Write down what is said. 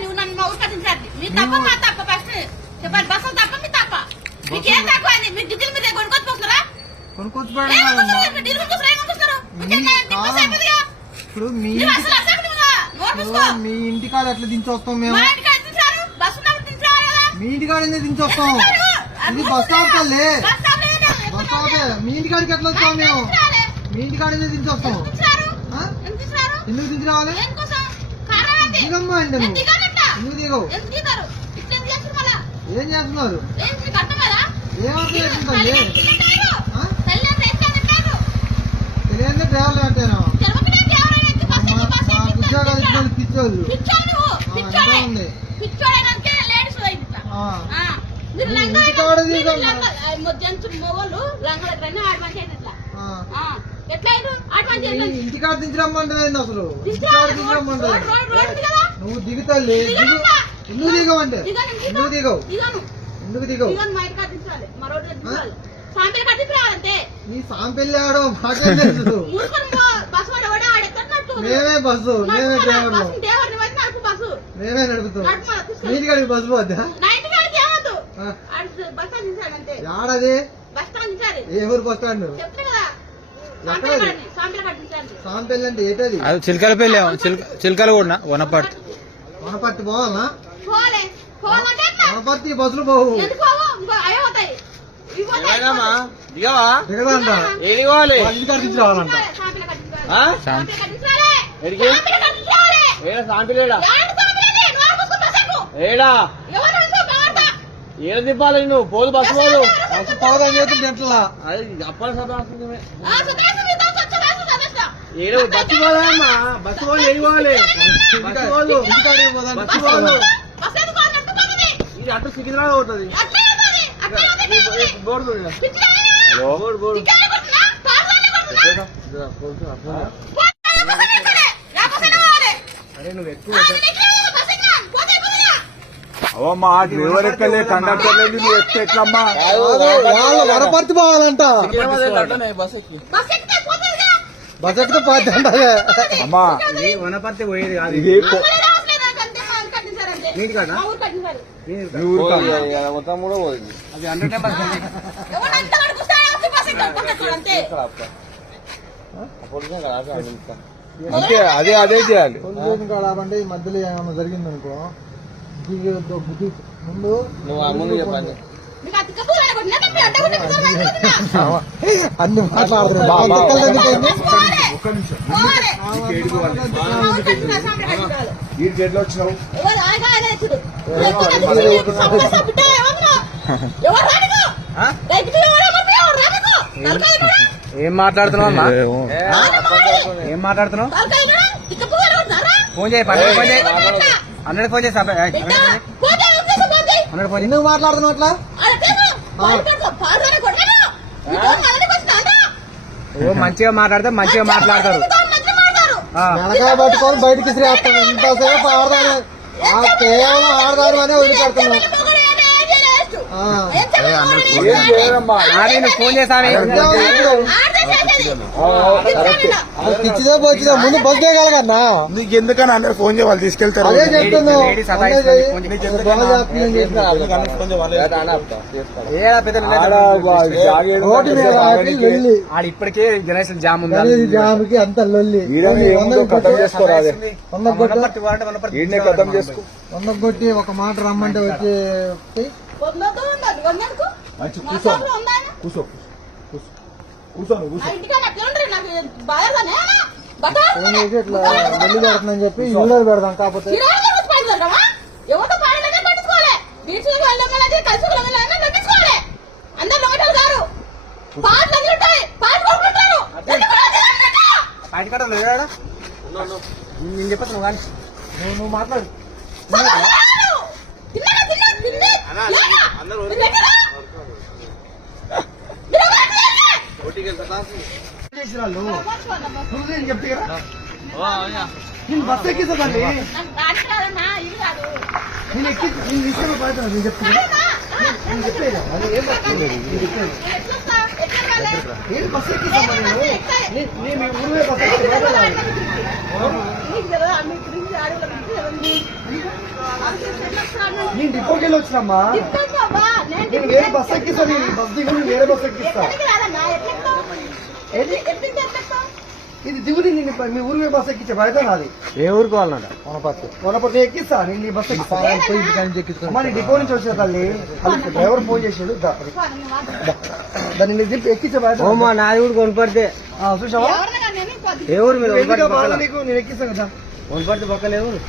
నువ్వు నన్ను మా ఊరికి దించాలి మీ తప్ప మా తప్ప ఫస్ట్ చెప్పండి బస్సు తప్ప మీ తప్ప? మీకేం తక్కువ అండి? మీ మీద కొనుక్కొచ్చి మీ. ఇప్పుడు ఇంటికాడ ఎట్లా దించొస్తాం మేము? మా ఇంటికాడ ఎందుకు దించొస్తాం? ఇది బస్ స్టాప్ కల్లే బస్ స్టాప్ మీ ఇంటికాడికి ఎట్లా వస్తాం మేము. మీ ఇంటికాడ ఎందుకు దించొస్తాం? ఎందుకు దించి రావాలి? దిగమ్మా ఎందుకు దిగవు? ఏం చేస్తున్నారు. తెలియదు డ్రైవర్లు ఎక్కి ఉద్యోగాలు పిచ్చోళ్ళు ఉంది? ఇంటికాడ అయినా- మీరు తీసుకొని లంగా- ఆ, మొ- జెంట్స్ మొగోళ్ళు లంగాలకు రండి, ఆడ మంచి అయితే ఇట్లా. ఇంటికాడ దించరమ్మంటే అసలు? ఇంటికాడ రోడ్- దించరమ్మంటే రోడ్- రోడ్- రోడ్ ఉంది కదా? నువ్వు దిగుతాలే దిగు దిగనంట. ఎందుకు దిగవంటే. ఎందుకు దిగవు. ఎందుకు దిగవు. నీ సాంపెళ్ళి ఆడో ఎక్కడినట్టు. మేమే బస్సు మేమే డ్రైవర్లు. బస్సు. మేమే నడుపుతాం. మీ ఇంటికాడికి బస్సు పోద్దా? దించాలి. ఏ ఊరు బస్ స్టాండ్? సాంపెళ్ళి అంటే ఏంటది? అది చిలకల పెళ్ళి చిలక చిలకలు కూడా వనపర్తి. వనపర్తి పోవాలనా? వనపర్తి బస్సులు పోవు. ఏడ. ఏడ? తిప్పాలి నువ్వు? పోదు బస్సు పోదు. బస్సు పోదని చేతులు మీతో సుధాసు, సుధాసు. ఏడ బస్సు పోదామా? బస్సు పోదు ఏడి పోవాలి? Bus bus? ఇది అటు సికింద్రాబాద్ పోతుంది. Board board board? అరే నువ్వు ఎక్కువ ఆ, నేను ఎక్కడ పోవాలి? బస్ ఎక్కడ? పోతే పోతుందా? అవమ్మా డ్రైవర్ ఎక్కలే కండక్టర్ లేదు నువ్వు ఎక్కితే ఎట్లమ్మా వాళ్ళు వనపర్తి పోవాలంట. బస్ ఎక్కితే పోతే అమ్మా. వనపర్తి పోయేది కాదు. మా? మా కూడా పోయింది. అది హండ్రెడ్ అంత అదే అదే చేయాలి. మధ్యలో ఏమైనా జరిగింది బుద్ధి ముందు నువ్వు. అన్ని. ఈ వచ్చినావు? ఏం మాట్లాడుతున్నావు. ఏం మాట్లాడుతున్నావు? ఫోన్ చేయి ఫోన్ చేయి హండ్రెడ్ ఫోన్? పోతే. హండ్రెడ్ ఫోన్ ఎందుకు మాట్లాడుతున్నావు అట్లా? మంచిగా మాట్లాడితే మంచిగా మాట్లాడతారు. వెనకాల పట్టుకొని బయటికి శ్రేస్తాం ఇంతసేపు ఆడదాను ఆ కేవలం ఆడదాను అనే వదిలిపెడుతున్నాం నేను ఫోన్ పిచ్చిదే ముందు బస్ దిగలగన్నా నీకు ఎందుకని అందరు ఫోన్ చేయ వాళ్ళు తీసుకెళ్తారు అదే చెప్తున్నావు ఆడ ఇప్పటికే జనరేషన్ జామ్ ఉంది గలీజ్ జామ్కి అంత లొల్లి కథం వందకు కొట్టి ఒక మాట రమ్మంటే వచ్చి వందకు? మంచి కూర్చో? కూర్చో. కూర్చో కూర్చో. ఇంటికాడ అట్లా ఉండరు. నాకు బాధగానే. పెడుతుందని చెప్పి ఇల్లు పెడదాం కాకపోతే? ఎవరితో కలిసి అందరు గారు పాటలు అన్ని ఉంటాయి. పాటలు లేడా నేను కానీ నువ్వు నువ్వు మాట్లాడు సగం రారు. తిన్నారా? తిన్నా? తిన్నా? లేదా? మీరు పెట్టిరా? మీరు ఎవరు పెట్టిరా? నువ్వు నేను చెప్తే నేను బస్ కాదు. నేను ఎక్కి నేను ఇష్టం పడుతున్నా నేను నేను చెప్పేది అది ఏం నేను చెప్పేది. ಏನು ಬಸ್ ಎಕ್ಕಿಸಮ್ಮ ನೀನು ನೀವು ಊರೇ నేను డిపోకి వచ్చినమ్మా నేను వేరే బస్ ఎక్కిస్తా నేను బస్ దిగు వేరే బస్ ఎక్కిస్తా ఇది దిగుడి నేను మీ ఊరు బస్ ఎక్కించే బయట నాది. ఏ ఊరికి వాళ్ళంట వనపర్తి. వనపర్తి ఎక్కిస్తా నేను నీ బస్ ఎక్కిస్తా. అమ్మా నీ డిపో నుంచి వచ్చిన తల్లి. డ్రైవర్ ఫోన్ చేసాడు. నేను. దాన్ని దింపి ఎక్కించే బయట ఓ మా నాది ఆ, చూసావా? ఏ ఊరు నీకు? నేను ఎక్కిస్తాను కదా. ఏ ఊరు